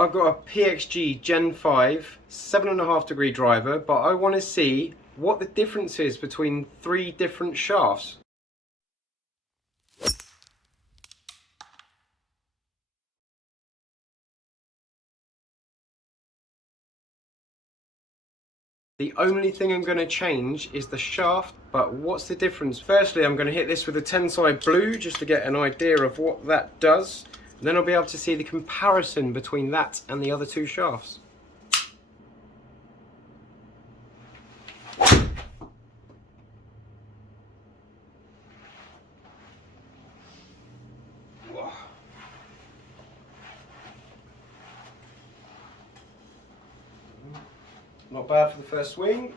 I've got a PXG Gen 5 7.5 degree driver, but I want to see what the difference is between 3 different shafts. The only thing I'm going to change is the shaft, but what's the difference? Firstly, I'm going to hit this with a Tenside Blue just to get an idea of what that does. And then I'll be able to see the comparison between that and the other 2 shafts. Not bad for the first swing.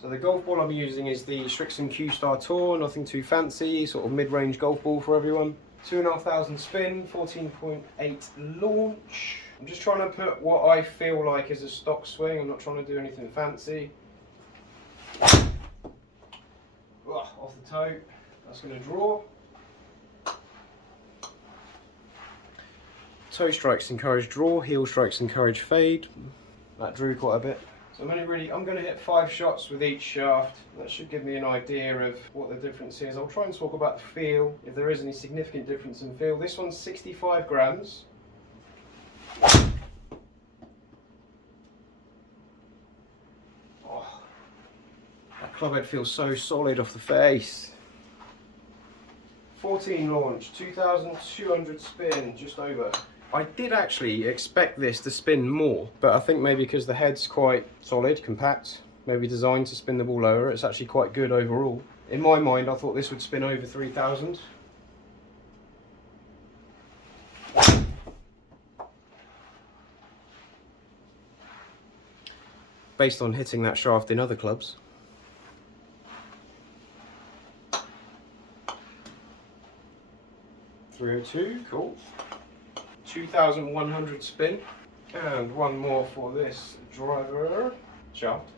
So the golf ball I'm using is the Srixon Q-Star Tour, nothing too fancy, sort of mid-range golf ball for everyone. 2,500 spin, 14.8 launch. I'm just trying to put what I feel like is a stock swing. I'm not trying to do anything fancy. Off the toe, that's going to draw. Toe strikes encourage draw, heel strikes encourage fade. That drew quite a bit. So I'm going to hit 5 shots with each shaft. That should give me an idea of what the difference is. I'll try and talk about the feel, if there is any significant difference in feel. This one's 65 grams. Oh, that clubhead feels so solid off the face. 14 launch, 2,200 spin, just over. I did actually expect this to spin more, but I think maybe because the head's quite solid, compact, maybe designed to spin the ball lower, it's actually quite good overall. In my mind, I thought this would spin over 3,000. Based on hitting that shaft in other clubs. .302, cool. 2,100 spin, and one more for this driver shaft.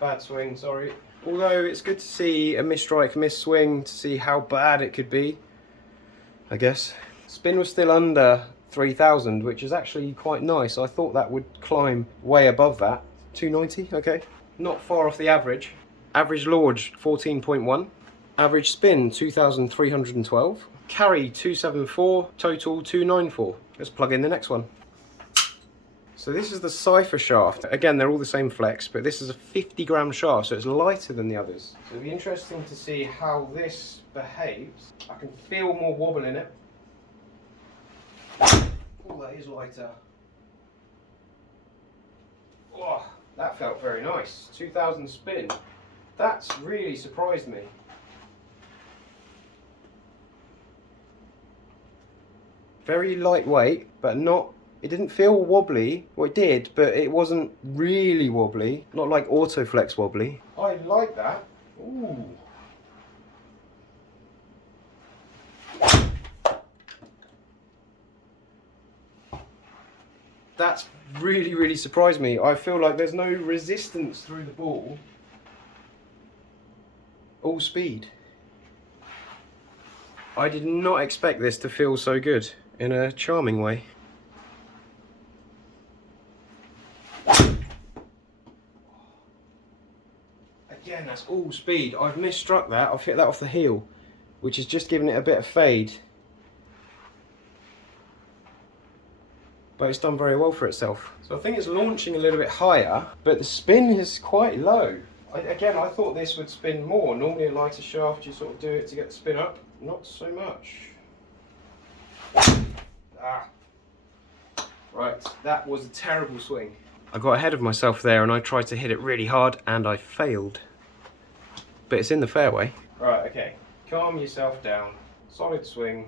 Bad swing, sorry. Although it's good to see a misstrike, miss swing to see how bad it could be, I guess. Spin was still under 3,000, which is actually quite nice. I thought that would climb way above that. 290, okay. Not far off the average. Average launch 14.1, average spin 2,312, carry 274, total 294. Let's plug in the next one. So this is the Cypher shaft. Again, they're all the same flex, but this is a 50 gram shaft, so it's lighter than the others. So it'll be interesting to see how this behaves. I can feel more wobble in it. Oh, that is lighter. Oh, that felt very nice. 2,000 spin. That's really surprised me. Very lightweight, but not, it didn't feel wobbly. Well, it did, but it wasn't really wobbly. Not like Autoflex wobbly. I like that. Ooh. That's really, really surprised me. I feel like there's no resistance through the ball. All speed. I did not expect this to feel so good in a charming way. Again, that's all speed. I've misstruck that. I've hit that off the heel, which is just giving it a bit of fade. But it's done very well for itself. So I think it's launching a little bit higher, but the spin is quite low. Again, I thought this would spin more. Normally a lighter shaft, you sort of do it to get the spin up. Not so much. Right, that was a terrible swing. I got ahead of myself there and I tried to hit it really hard and I failed. But it's in the fairway. Right, okay. Calm yourself down. Solid swing.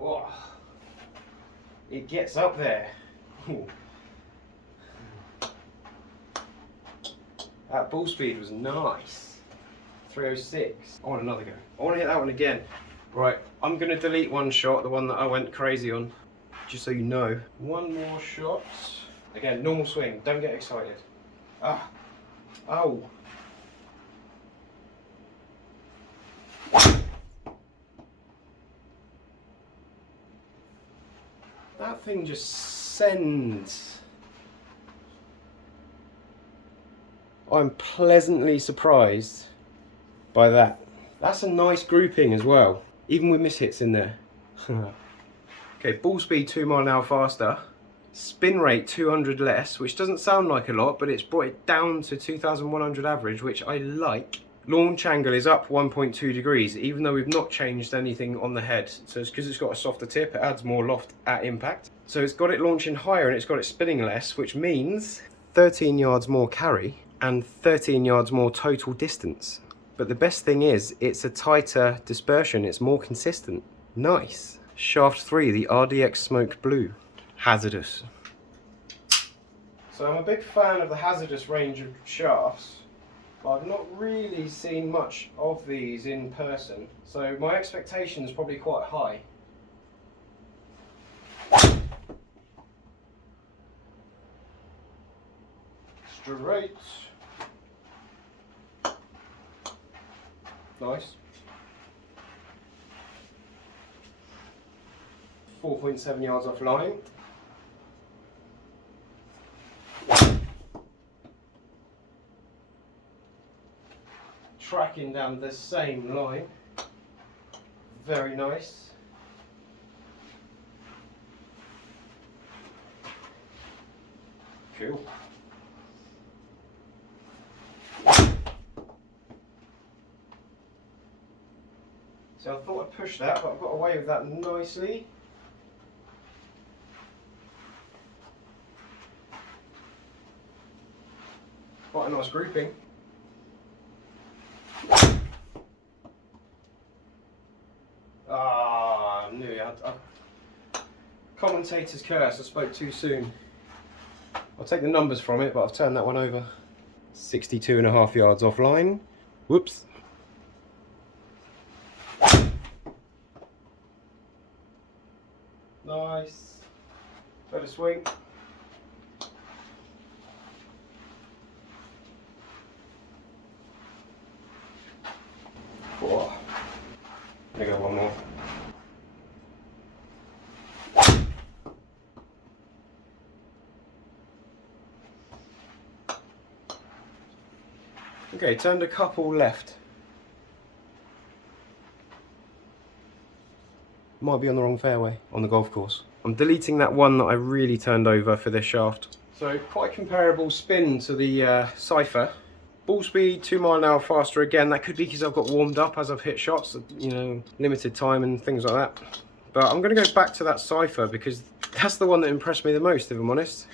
Oh, it gets up there. Ooh. That ball speed was nice. 306. I want another go. I want to hit that one again. Right, I'm going to delete one shot, the one that I went crazy on, just so you know. One more shot. Again, normal swing, don't get excited. Oh. That thing just sends. I'm pleasantly surprised by that. That's a nice grouping as well, even with mishits in there. Okay, ball speed 2 mile an hour faster. Spin rate 200 less, which doesn't sound like a lot, but it's brought it down to 2,100 average, which I like. Launch angle is up 1.2 degrees, even though we've not changed anything on the head. So it's because it's got a softer tip, it adds more loft at impact. So it's got it launching higher and it's got it spinning less, which means 13 yards more carry and 13 yards more total distance. But the best thing is, it's a tighter dispersion, it's more consistent. Nice. Shaft 3, the RDX Smoke Blue. Hazardous. So I'm a big fan of the Hazardous range of shafts, but I've not really seen much of these in person, so my expectation is probably quite high. Straight. Nice. 4.7 yards off line. Tracking down the same line. Very nice. Cool. So I thought I'd push that, but I've got away with that nicely. Quite a nice grouping. Ah, I knew it. Commentator's curse, I spoke too soon. I'll take the numbers from it, but I've turned that one over. 62.5 yards offline. Whoops. Nice. Better swing. Whoa. There you go, one more. Okay, turned a couple left. Might be on the wrong fairway on the golf course. I'm deleting that one that I really turned over for this shaft. So quite comparable spin to the Cypher. Ball speed 2 mile an hour faster again. That could be because I've got warmed up as I've hit shots, you know, limited time and things like that. But I'm going to go back to that Cypher because that's the one that impressed me the most, if I'm honest.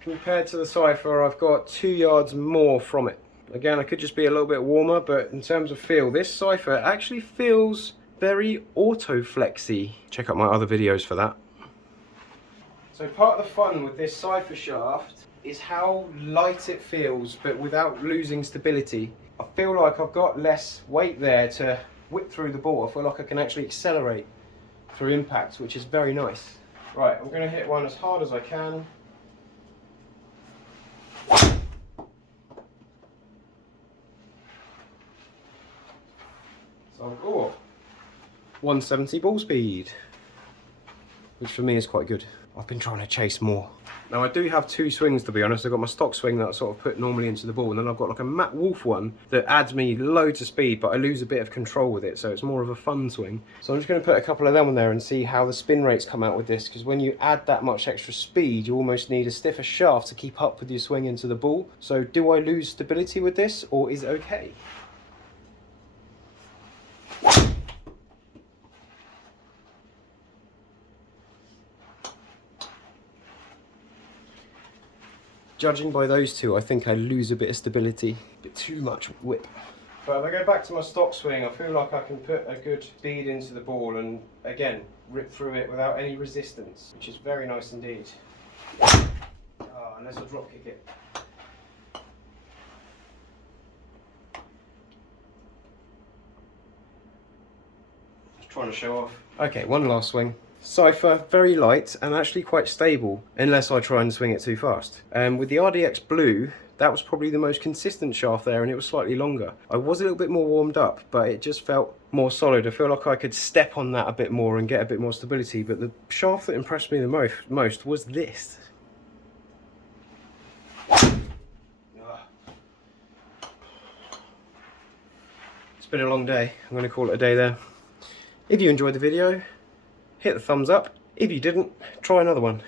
Compared to the Cypher, I've got 2 yards more from it. Again, I could just be a little bit warmer, but in terms of feel, this Cypher actually feels very auto-flexy. Check out my other videos for that. So part of the fun with this Cypher shaft is how light it feels, but without losing stability. I feel like I've got less weight there to whip through the ball. I feel like I can actually accelerate through impacts, which is very nice. Right, I'm going to hit one as hard as I can. So, oh, 170 ball speed, which for me is quite good. I've been trying to chase more. Now I do have 2 swings, to be honest. I've got my stock swing that I sort of put normally into the ball, and then I've got like a Matt Wolf one that adds me loads of speed, but I lose a bit of control with it, so it's more of a fun swing. So I'm just going to put a couple of them on there and see how the spin rates come out with this, because when you add that much extra speed, you almost need a stiffer shaft to keep up with your swing into the ball. So do I lose stability with this, or is it okay? Judging by those two, I think I lose a bit of stability, a bit too much whip. But if I go back to my stock swing, I feel like I can put a good speed into the ball and, again, rip through it without any resistance, which is very nice indeed. Unless I drop kick it. Just trying to show off. Okay, one last swing. Cypher, very light and actually quite stable, unless I try and swing it too fast. With the RDX Blue, that was probably the most consistent shaft there, and it was slightly longer. I was a little bit more warmed up, but it just felt more solid. I feel like I could step on that a bit more and get a bit more stability, but the shaft that impressed me the most was this. It's been a long day. I'm going to call it a day there. If you enjoyed the video, hit the thumbs up. If you didn't, try another one.